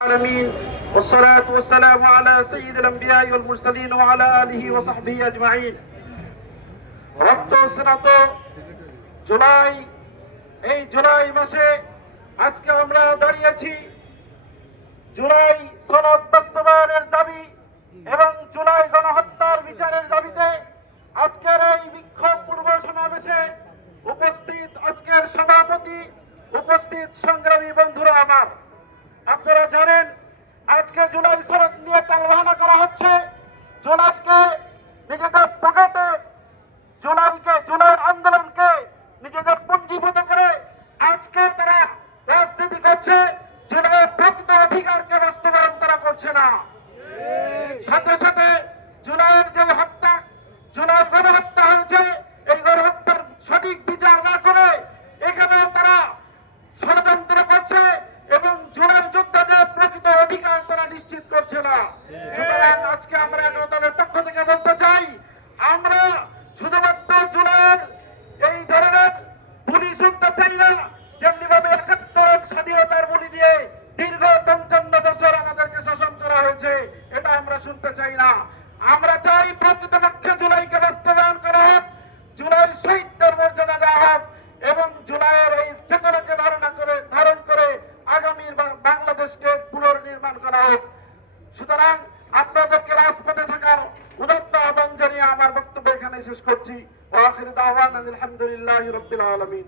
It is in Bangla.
العالمين والصلاة والسلام على سيد الأنبياء والمرسلين وعلى آله وصحبه أجمعين ربط سنة জুলাই মাসে আজকে আমরা দাঁড়িয়েছি জুলাই সনদ বাস্তবায়নের দাবি এবং জুলাই গণহত্যার বিচারের দাবিতে আজকের এই বিক্ষোভ পূর্ব সমাবেশে উপস্থিত আজকের সভাপতি উপস্থিত সংগ্রামী বন্ধুরা আমার, আপনারা জানেন আজকে জুলাই সনদ নিয়ে তালবাহানা করা হচ্ছে। জুলাইকে নিজেদের পকেটে জুলাই আন্দোলনকে নিজেদের পুঞ্জীভূত করে আজকে তারা রাজনীতি করছে। জুলাইয়ের প্রকৃত অধিকারকে বাস্তবায়ন তারা করছে না। সাথে সাথে জুলাইয়ের যে হত্যা, জুলাই গণহত্যা হয়েছে, এই গণহত্যার সঠিক বিচার না করে এখানে তারা ষড়যন্ত্র করছে এবং জুলাই যোদ্ধাদের প্রকৃত অধিকার তারা নিশ্চিত করছে না। সুতরাং আজকে আমরা দলের পক্ষ থেকে বলতে চাই, আমরা শুধুমাত্র জুলাইয়ের এই ধরনের বলি শুনতে চাই না, যেমনি ভাবে ৭১ স্বাধীনতার বলি দিয়ে দীর্ঘ ৫৫ বছর আমাদেরকে শাসন করা হয়েছে, এটা আমরা শুনতে চাই না। আমরা চাই প্রকৃত পক্ষে জুলাইকে বাস্তবায়ন করা হোক, জুলাই শহীদদের মর্যাদা দেওয়া হোক এবং জুলাইয়ের এই চেতনাকে ধারণ করে আগামীর বাংলাদেশকে পুনর্নির্মাণ করা হোক। সুতরাং আপনাদেরকে রাজপথে থাকার উদাত্ত আহ্বান জানিয়ে আমার বক্তব্য এখানে শেষ করছি। ওয়া আখিরু দাওয়ানা আলহামদুলিল্লাহি রাব্বিল আলামিন।